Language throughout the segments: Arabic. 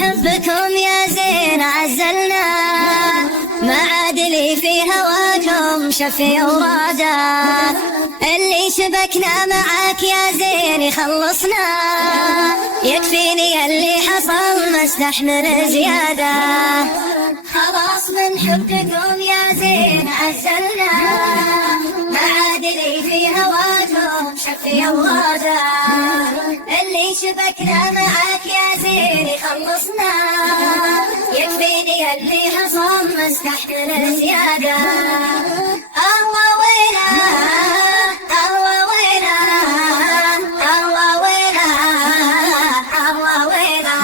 حبكم يا زين عزلنا، ما عاد لي في هواكم شفي ورادا. اللي شبكنا معاك يا زين يخلصنا، يكفيني اللي حصل ما استحمل زيادة. خلاص من حبكم يا زين عزلنا، ما عاد لي في هواكم شفي ورادا. اللي شبكنا معاك يا زين يخلصنا، يكفيني اللي حصل ما استحمل زيادة. الله ويلا الله ويلا الله ويلا الله ويلا.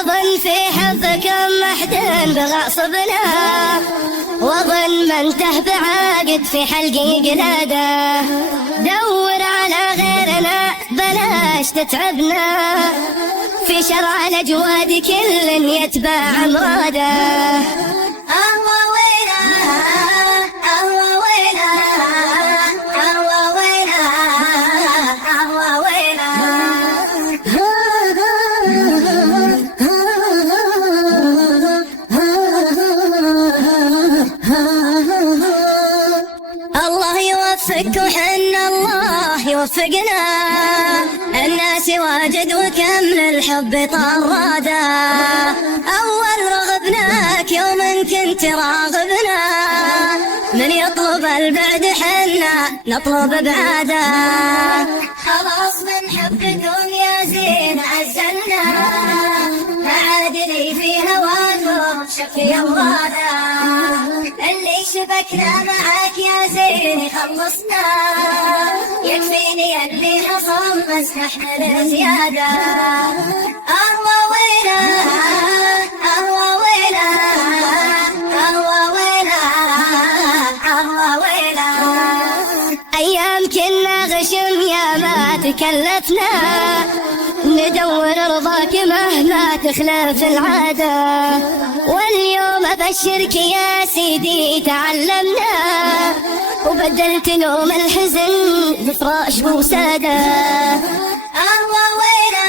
أظن في حبكم محدن بغصبنا، وظن من تهب عاقد في حلقي قلاده. دور على غيرنا بلاش تتعبنا، في شرع الأجواد كل يتبع مراده. الله ويلا الله ويلا الله ويلا الله ويلا. الله يوفقك وحن الله يوفقنا، الناس واجد وكم الحب طرادا. أول رغبناك يوم كنت راغبنا، من يطلب البعد حنا نطلب بعادا. خلاص من حبكم يا زين عزلنا، ما عاد لي في هواكم شفي ورادا. اللي شبكنا معاك يا زين يخلصنا، يكفيني اللي حصل ما استحمل زيادة. الله ويلا الله ويلا الله ويلا الله ويلا. أيام كنا غشم يا ما تكلفنا، ندور رضاك مهما تخلف العادة. واليوم أبشرك يا سيدي تعلمنا، وبدلت نوم الحزن بفراش وسادة. الله ويلا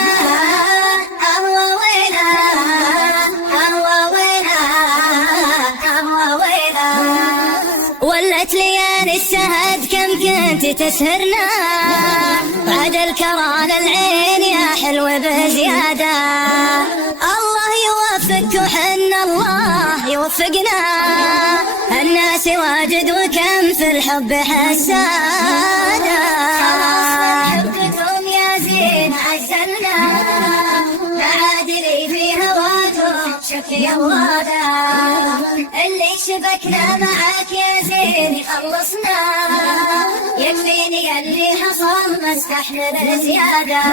الله ويلا الله ويلا الله ويلا. ولت ليالي السهد كم كنت تسهرنا، بعد الكران العين يا حلو بزيادة. الله يوفقك وحن الله يوفقنا، الناس واجد وكم في الحب حسادة. خلاص من حبكم يا زين عزلنا، ما عاد لي في هواكم شكي ورادا. اللي شبكنا معاك يا زين يخلصنا، يكفيني اللي حصل ما استحمل زيادة.